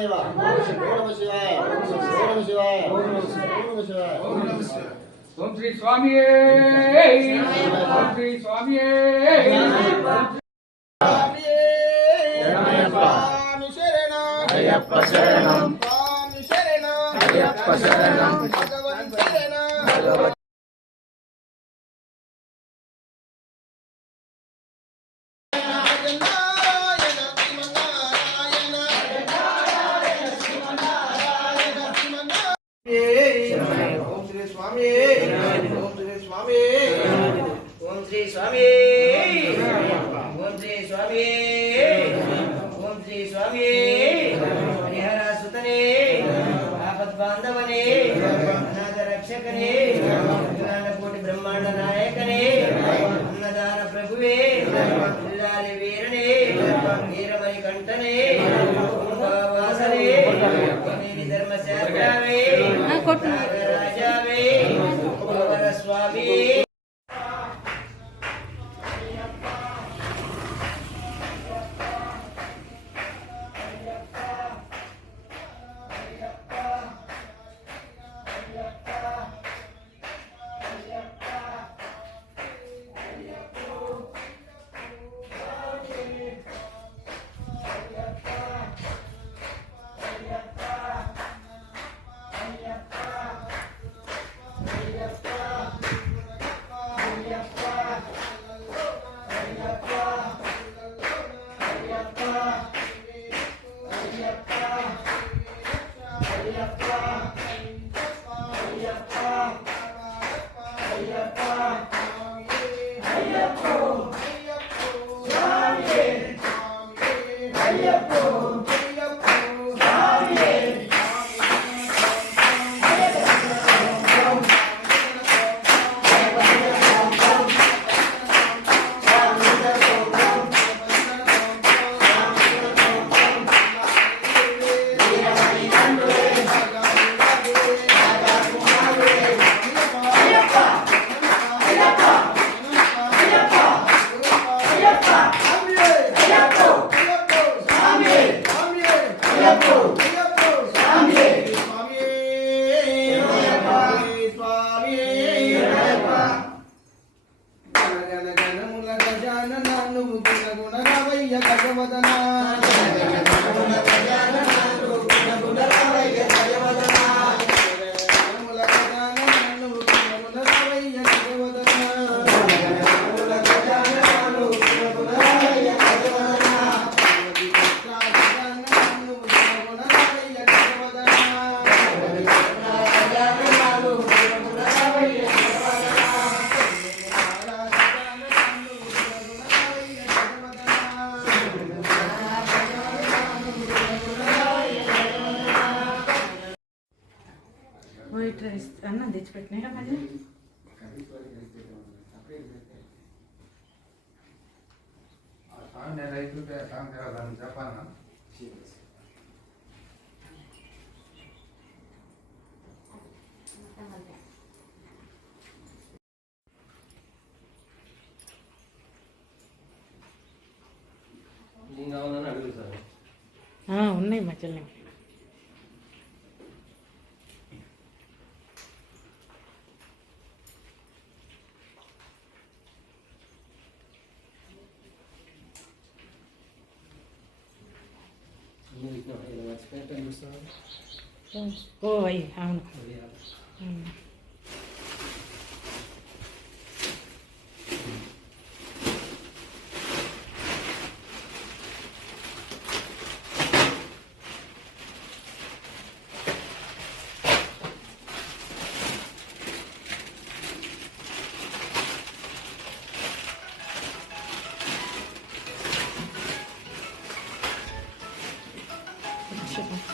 శివాయ ఓం శివాయ ఓం శివాయ ఓం శివాయ ఓం శ్రీ స్వామి ఓం శ్రీ స్వామి అయ్యప్ప శరణం అయ్యప్ప శరణం భగవన్ శరణం ఓం శ్రీ స్వామి ఓం శ్రీ స్వామి ఓం శ్రీ స్వామి ఓం శ్రీ స్వామి ఓం శ్రీ స్వామి హరిహర సుతనే ఆపద్ బాంధవనే అనాథ రక్షకనే కోటి బ్రహ్మాండ నాయకనే అన్నదాన ప్రభువే ఇల్లాలి వీరనే వీరమణి కంఠనే వాసనే ధర్మశాస్త్రవే రాజావే పవన స్వామి అన్నం తెచ్చిపెట్టినా మళ్ళీ చెప్పాలన్నా ఉన్నాయి మధ్యలో ఓ అయ్యి అవును Sure.